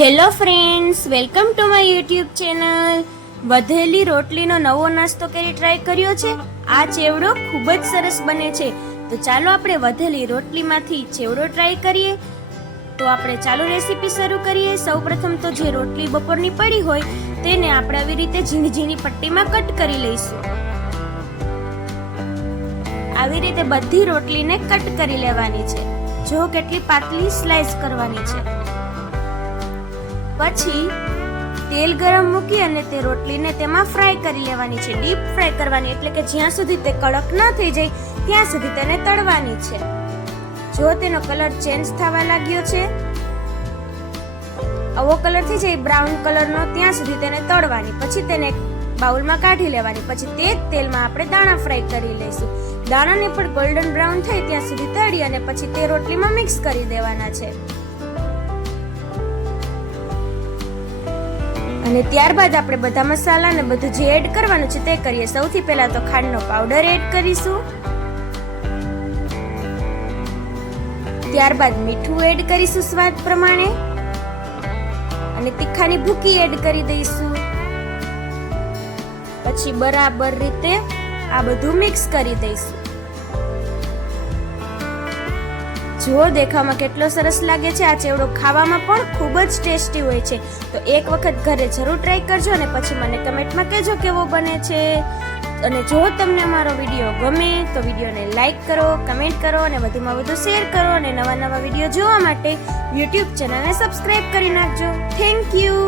Hello friends, welcome to my YouTube channel. વધેલી રોટલીનો નવો નાસ્તો કરી ટ્રાય કર્યો છે? આ ચેવડો ખૂબ જ સરસ બને છે. તો ચાલો આપણે વધેલી રોટલીમાંથી ચેવડો ટ્રાય કરીએ. તો આપણે ચાલુ રેસીપી શરૂ કરીએ. સૌપ્રથમ તો જે રોટલી બપોરની પડી હોય તેને આપણે આવી રીતે ઝીણી ઝીણી પટ્ટીમાં કટ કરી લઈશું. આવી રીતે બધી રોટલીને કટ કરી લેવાની છે. જો કેટલી પાતળી સ્લાઇસ કરવાની છે. પછી તેલ ગરમ મૂકી અને તે રોટલીને તેમાં ફ્રાય કરી લેવાની છે. ડીપ ફ્રાય કરવાની, એટલે કે જ્યાં સુધી તે કડક ના થઈ જાય ત્યાં સુધી તેને તળવાની છે. જો તેનો કલર ચેન્જ થવા લાગ્યો છે, આવો કલર થઈ જાય બ્રાઉન કલરનો, ત્યાં સુધી તેને તળવાની. પછી તેને બાઉલમાં કાઢી લેવાની. પછી તે જ તેલમાં આપણે દાણા ફ્રાય કરી લઈશું. દાણાને પણ ગોલ્ડન બ્રાઉન થાય ત્યાં સુધી તળી અને પછી તે રોટલીમાં મિક્સ કરી દેવાના છે. અને ત્યારબાદ આપણે બધા મસાલા ને બધું જે એડ કરવાનું છે તે કરીએ. સૌથી પહેલા તો ખાંડનો પાવડર એડ કરીશું. ત્યારબાદ મીઠું એડ કરીશું સ્વાદ પ્રમાણે. અને તીખાની ભૂકી એડ કરી દઈશું. પછી બરાબર રીતે આ બધું મિક્સ કરી દઈશું. જો દેખાવામાં કેટલો સરસ લાગે છે. આ ચેવડો ખાવામાં પણ ખૂબ જ ટેસ્ટી હોય છે. તો એક વખત ઘરે જરૂર ટ્રાય કરજો અને પછી મને કમેન્ટમાં કહેજો કેવો બને છે. અને જો તમને અમારો વિડીયો ગમે તો વિડીયોને લાઈક કરો, કમેન્ટ કરો અને વધુમાં વધુ શેર કરો. અને નવા નવા વિડીયો જોવા માટે યુટ્યુબ ચેનલને સબસ્ક્રાઇબ કરી નાખજો. Thank you.